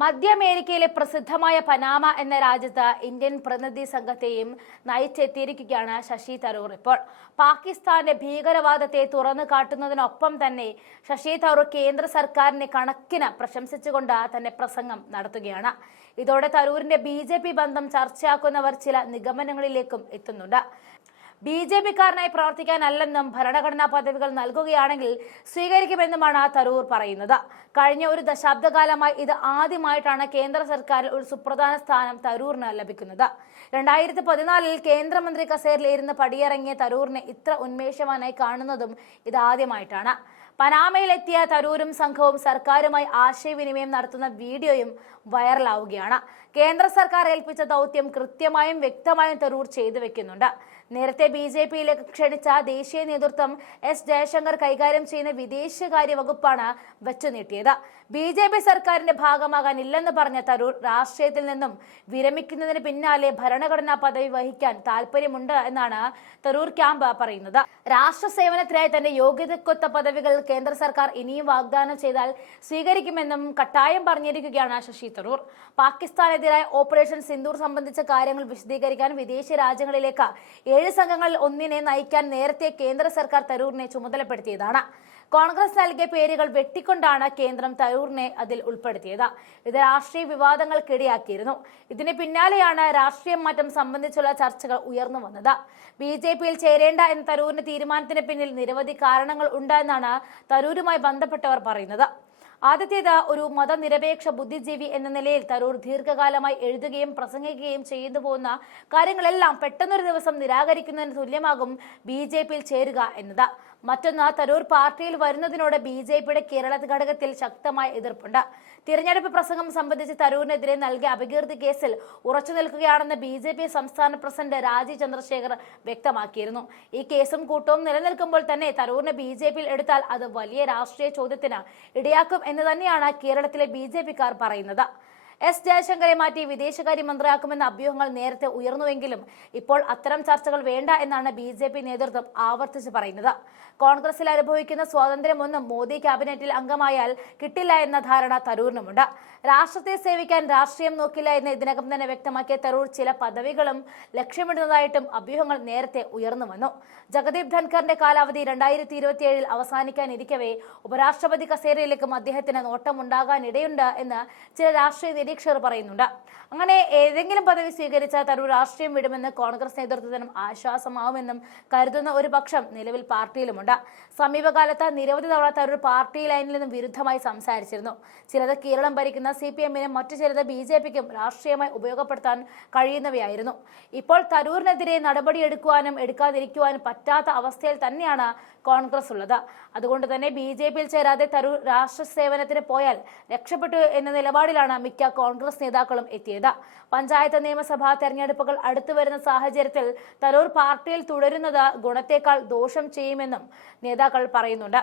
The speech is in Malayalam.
മധ്യ അമേരിക്കയിലെ പ്രസിദ്ധമായ പനാമ എന്ന രാജ്യത്ത് ഇന്ത്യൻ പ്രതിനിധി സംഘത്തെയും നയിച്ചെത്തിയിരിക്കുകയാണ് ശശി തരൂർ. ഇപ്പോൾ പാകിസ്ഥാന്റെ ഭീകരവാദത്തെ തുറന്നു കാട്ടുന്നതിനൊപ്പം തന്നെ ശശി തരൂർ കേന്ദ്ര സർക്കാരിനെ കണക്കിന് പ്രശംസിച്ചുകൊണ്ട് തന്നെ പ്രസംഗം നടത്തുകയാണ്. ഇതോടെ തരൂരിന്റെ ബി ബന്ധം ചർച്ചയാക്കുന്നവർ ചില നിഗമനങ്ങളിലേക്കും എത്തുന്നുണ്ട്. ബി ജെ പിക്കാരനായി പ്രവർത്തിക്കാനല്ലെന്നും ഭരണഘടനാ പദവികൾ നൽകുകയാണെങ്കിൽ സ്വീകരിക്കുമെന്നുമാണ് തരൂർ പറയുന്നത്. കഴിഞ്ഞ ഒരു ദശാബ്ദകാലമായി ഇത് ആദ്യമായിട്ടാണ് കേന്ദ്ര സർക്കാരിൽ ഒരു സുപ്രധാന സ്ഥാനം തരൂറിന് ലഭിക്കുന്നത്. രണ്ടായിരത്തി പതിനാലിൽ കേന്ദ്രമന്ത്രി കസേരയിൽ ഇരുന്ന് പടിയിറങ്ങിയ തരൂറിനെ ഇത്ര ഉന്മേഷവാനായി കാണുന്നതും ഇത് ഇതാദ്യമായിട്ടാണ് പനാമയിലെത്തിയ തരൂരും സംഘവും സർക്കാരുമായി ആശയവിനിമയം നടത്തുന്ന വീഡിയോയും വൈറലാവുകയാണ്. കേന്ദ്ര സർക്കാർ ഏൽപ്പിച്ച ദൗത്യം കൃത്യമായും വ്യക്തമായും തരൂർ ചെയ്തു വെക്കുന്നുണ്ട്. നേരത്തെ ബി ജെ പിയിലേക്ക് ക്ഷണിച്ച ദേശീയ നേതൃത്വം എസ് ജയശങ്കർ കൈകാര്യം ചെയ്യുന്ന വിദേശകാര്യ വകുപ്പാണ് വെച്ചുനീട്ടിയത് ബി ജെ പി സർക്കാരിന്റെ ഭാഗമാകാനില്ലെന്ന് പറഞ്ഞ തരൂർ രാഷ്ട്രീയത്തിൽ നിന്നും വിരമിക്കുന്നതിന് പിന്നാലെ ഭരണഘടനാ പദവി വഹിക്കാൻ താല്പര്യമുണ്ട് എന്നാണ് തരൂർ ക്യാമ്പ് പറയുന്നത്. രാഷ്ട്ര സേവനത്തിനായി തന്റെ യോഗ്യതക്കൊത്ത പദവികൾ കേന്ദ്ര സർക്കാർ ഇനിയും വാഗ്ദാനം ചെയ്താൽ സ്വീകരിക്കുമെന്നും കട്ടായം പറഞ്ഞിരിക്കുകയാണ് ശശി തരൂർ. പാകിസ്ഥാനെതിരായ ഓപ്പറേഷൻ സിന്ദൂർ സംബന്ധിച്ച കാര്യങ്ങൾ വിശദീകരിക്കാൻ വിദേശ രാജ്യങ്ങളിലേക്ക് ഏഴ് സംഘങ്ങൾ ഒന്നിനെ നയിക്കാൻ നേരത്തെ കേന്ദ്ര സർക്കാർ തരൂറിനെ ചുമതലപ്പെടുത്തിയതാണ്. കോൺഗ്രസ് നൽകിയ പേരുകൾ വെട്ടിക്കൊണ്ടാണ് കേന്ദ്രം തരൂറിനെ അതിൽ ഉൾപ്പെടുത്തിയത്. ഇത് രാഷ്ട്രീയ വിവാദങ്ങൾക്കിടയാക്കിയിരുന്നു. ഇതിന് പിന്നാലെയാണ് രാഷ്ട്രീയ മാറ്റം സംബന്ധിച്ചുള്ള ചർച്ചകൾ ഉയർന്നു വന്നത്. ബി ജെ പിയിൽ ചേരേണ്ട എന്ന തരൂരിന്റെ തീരുമാനത്തിന് പിന്നിൽ നിരവധി കാരണങ്ങൾ ഉണ്ടെന്നാണ് തരൂരുമായി ബന്ധപ്പെട്ടവർ പറയുന്നത്. ആദ്യത്തേത് ഒരു മതനിരപേക്ഷ ബുദ്ധിജീവി എന്ന നിലയിൽ തരൂർ ദീർഘകാലമായി എഴുതുകയും പ്രസംഗിക്കുകയും ചെയ്തു പോകുന്ന കാര്യങ്ങളെല്ലാം പെട്ടെന്നൊരു ദിവസം നിരാകരിക്കുന്നതിന് തുല്യമാകും ബി ജെ പിയിൽ ചേരുക എന്നത്. മറ്റൊന്ന് തരൂർ പാർട്ടിയിൽ വരുന്നതിനോട് ബി ജെ പിയുടെ കേരള ഘടകത്തിൽ ശക്തമായ എതിർപ്പുണ്ട്. തിരഞ്ഞെടുപ്പ് പ്രസംഗം സംബന്ധിച്ച് തരൂരിനെതിരെ നൽകിയ അപകീർത്തി കേസിൽ ഉറച്ചു നിൽക്കുകയാണെന്ന് ബി ജെ പി സംസ്ഥാന പ്രസിഡന്റ് രാജീവ് ചന്ദ്രശേഖർ വ്യക്തമാക്കിയിരുന്നു. ഈ കേസും കൂട്ടവും നിലനിൽക്കുമ്പോൾ തന്നെ തരൂരിനെ ബി ജെ പിയിൽ എടുത്താൽ അത് വലിയ രാഷ്ട്രീയ ചോദ്യത്തിന് ഇടയാക്കും എന്ന് തന്നെയാണ് കേരളത്തിലെ ബി ജെ പിക്കാർ പറയുന്നത്. എസ് ജയശങ്കറെ മാറ്റി വിദേശകാര്യ മന്ത്രിയാക്കുമെന്ന അഭ്യൂഹങ്ങൾ നേരത്തെ ഉയർന്നുവെങ്കിലും ഇപ്പോൾ അത്തരം ചർച്ചകൾ വേണ്ട എന്നാണ് ബി ജെ പി നേതൃത്വം ആവർത്തിച്ച് പറയുന്നത്. കോൺഗ്രസിൽ അനുഭവിക്കുന്ന സ്വാതന്ത്ര്യമൊന്നും മോദി ക്യാബിനറ്റിൽ അംഗമായാൽ കിട്ടില്ല എന്ന ധാരണ തരൂരിനുമുണ്ട്. രാഷ്ട്രത്തെ സേവിക്കാൻ രാഷ്ട്രീയം നോക്കില്ല എന്ന് ഇതിനകം തന്നെ വ്യക്തമാക്കിയ തരൂർ ചില പദവികളും ലക്ഷ്യമിടുന്നതായിട്ടും അഭ്യൂഹങ്ങൾ നേരത്തെ ഉയർന്നു വന്നു. ജഗദീപ് ധൻഖറിന്റെ കാലാവധി രണ്ടായിരത്തി ഇരുപത്തിയേഴിൽ അവസാനിക്കാനിരിക്കവേ ഉപരാഷ്ട്രപതി കസേരയിലേക്കും അദ്ദേഹത്തിന് നോട്ടമുണ്ടാകാനിടയുണ്ട് എന്ന് ചില രാഷ്ട്രീയ നിരീക്ഷകർ പറയുന്നുണ്ട്. അങ്ങനെ ഏതെങ്കിലും പദവി സ്വീകരിച്ചാൽ തരൂർ രാഷ്ട്രീയം വിടുമെന്ന് കോൺഗ്രസ് നേതൃത്വത്തിനും ആശ്വാസമാവുമെന്നും കരുതുന്ന ഒരു പക്ഷം നിലവിൽ പാർട്ടിയിലുമുണ്ട്. സമീപകാലത്ത് നിരവധി തവണ തരൂർ പാർട്ടി ലൈനിൽ നിന്നും വിരുദ്ധമായി സംസാരിച്ചിരുന്നു. ചിലത് കേരളം ഭരിക്കുന്ന സി പി എമ്മിനും മറ്റു ചിലത് ബി ജെ പിക്കും രാഷ്ട്രീയമായി ഉപയോഗപ്പെടുത്താൻ കഴിയുന്നവയായിരുന്നു. ഇപ്പോൾ തരൂരിനെതിരെ നടപടിയെടുക്കുവാനും എടുക്കാതിരിക്കുവാനും പറ്റാത്ത അവസ്ഥയിൽ തന്നെയാണ് കോൺഗ്രസ് ഉള്ളത്. അതുകൊണ്ട് തന്നെ ബി ജെ പിയിൽ ചേരാതെ തരൂർ രാഷ്ട്ര സേവനത്തിന് പോയാൽ രക്ഷപ്പെട്ടു എന്ന നിലപാടിലാണ് മിക്ക കോൺഗ്രസ് നേതാക്കളും എത്തിയത്. പഞ്ചായത്ത് നിയമസഭാ തെരഞ്ഞെടുപ്പുകൾ അടുത്തു വരുന്ന സാഹചര്യത്തിൽ തരൂർ പാർട്ടിയിൽ തുടരുന്നത് ഗുണത്തേക്കാൾ ദോഷം ചെയ്യുമെന്നും നേതാക്കൾ പറയുന്നുണ്ട്.